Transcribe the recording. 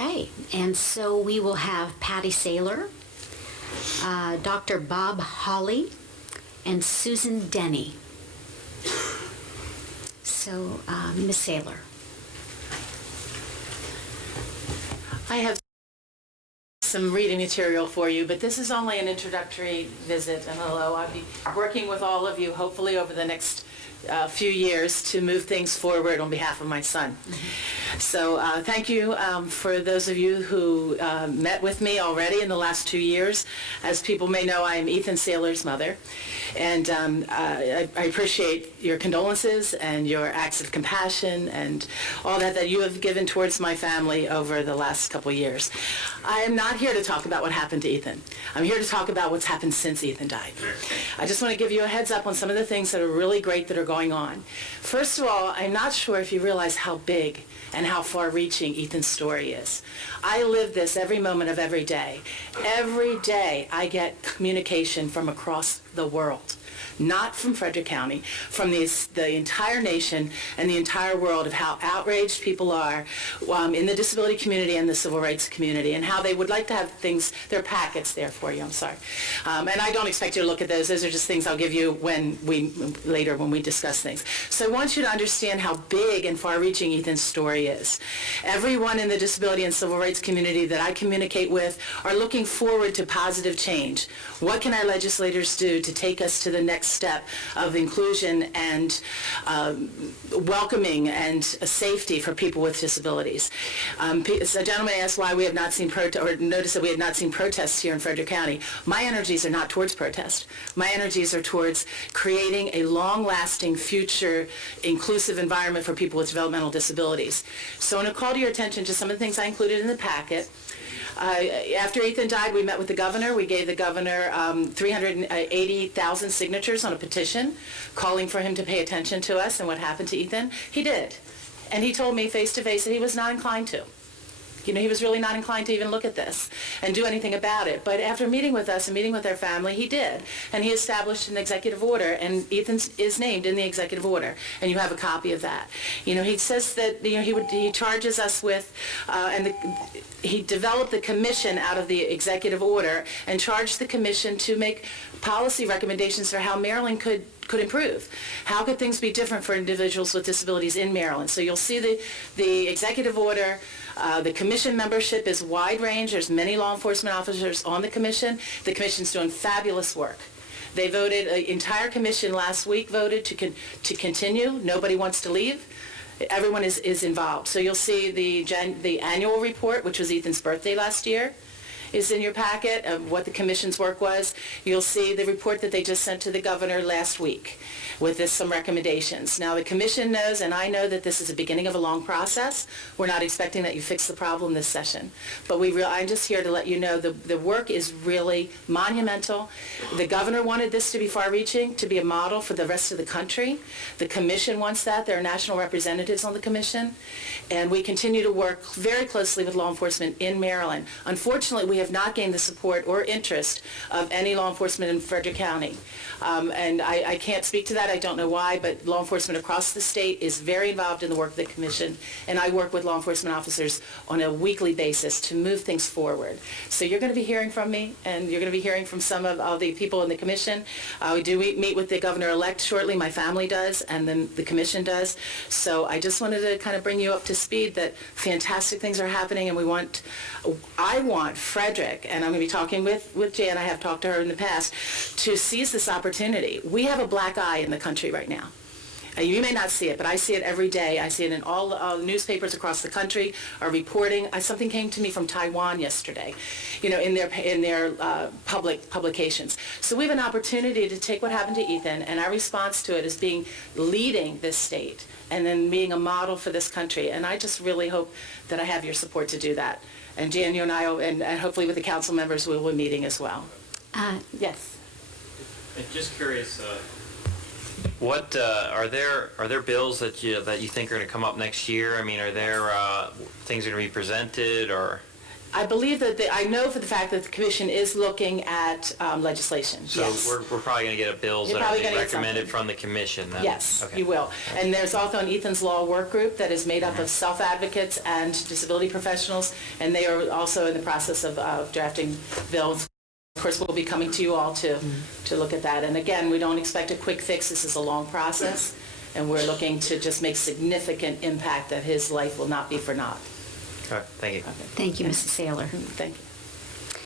Okay, and so we will have Patti Saylor, Dr. Bob Hawley, and Susan Denny. So, Ms. Saylor. I have some reading material for you, but this is only an introductory visit. And hello, I'll be working with all of you, hopefully over the next few years, to move things forward on behalf of my son. So thank you for those of you who met with me already in the last 2 years. As people may know, I am Ethan Saylor's mother, and I appreciate your condolences and your acts of compassion and all that you have given towards my family over the last couple years. I am not here to talk about what happened to Ethan. I'm here to talk about what's happened since Ethan died. I just want to give you a heads up on some of the things that are really great that are going on. First of all, I'm not sure if you realize how big and how far-reaching Ethan's story is. I live this every moment of every day. Every day I get communication from across the world, not from Frederick County, from the entire nation and the entire world, of how outraged people are in the disability community and the civil rights community, and how they would like to have things, their packets there for you. I'm sorry. And I don't expect you to look at those. Those are just things I'll give you later when we discuss things. So I want you to understand how big and far-reaching Ethan's story is. Everyone in the disability and civil rights community that I communicate with are looking forward to positive change. What can our legislators do to take us to the next step of inclusion and welcoming and safety for people with disabilities? A gentleman asked why we have not seen noticed that we have not seen protests here in Frederick County. My energies are not towards protest. My energies are towards creating a long-lasting, future, inclusive environment for people with developmental disabilities. So I want to call to your attention to some of the things I included in the packet. After Ethan died, we met with the governor. We gave the governor 380,000 signatures on a petition calling for him to pay attention to us and what happened to Ethan. He did. And he told me face-to-face that he was not inclined to. You know, he was really not inclined to even look at this and do anything about it. But after meeting with us and meeting with our family, he did. And he established an executive order, and Ethan is named in the executive order, and you have a copy of that. You know, he says that, you know, he charges us with, he developed the commission out of the executive order and charged the commission to make policy recommendations for how Maryland could improve. How could things be different for individuals with disabilities in Maryland? So you'll see the executive order. The commission membership is wide range. There's many law enforcement officers on the commission. The commission's doing fabulous work. They voted, the entire commission last week voted to continue. Nobody wants to leave. Everyone is involved. So you'll see the annual report, which was Ethan's birthday last year, is in your packet of what the commission's work was. You'll see the report that they just sent to the governor last week with some recommendations. Now the commission knows, and I know, that this is the beginning of a long process. We're not expecting that you fix the problem this session. But I'm just here to let you know the work is really monumental. The governor wanted this to be far-reaching, to be a model for the rest of the country. The commission wants that. There are national representatives on the commission. And we continue to work very closely with law enforcement in Maryland. Unfortunately, we have not gained the support or interest of any law enforcement in Frederick County. And I can't speak to that. I don't know why, but law enforcement across the state is very involved in the work of the commission, and I work with law enforcement officers on a weekly basis to move things forward. So you're going to be hearing from me, and you're going to be hearing from some of all the people in the commission. We do meet with the governor-elect shortly. My family does, and then the commission does. So I just wanted to kind of bring you up to speed that fantastic things are happening, and I want Frederick, and I'm going to be talking with Jan, I have talked to her in the past, to seize this opportunity. We have a black eye in the country right now. You may not see it, but I see it every day. I see it in all newspapers across the country are reporting. Something came to me from Taiwan yesterday, you know, in their public publications. So we have an opportunity to take what happened to Ethan, and our response to it is leading this state and then being a model for this country. And I just really hope that I have your support to do that. And Jan, you and I, and hopefully with the council members, we will be meeting as well. Yes. I'm just curious. What are there bills that you think are going to come up next year? I mean, are there things that are going to be presented, or? I believe that, I know for the fact that the commission is looking at legislation, So yes. we're probably going to get a bills You're that are probably being gonna get recommended something. from the commission then? Yes, Okay. you will. And there's also an Ethan's Law work group that is made up of self-advocates and disability professionals, and they are also in the process of drafting bills. Of course, we'll be coming to you all to look at that. And again, we don't expect a quick fix. This is a long process, and we're looking to just make significant impact that his life will not be for naught. All right, thank you. Okay. Thank you, Mrs. Saylor. Thank you.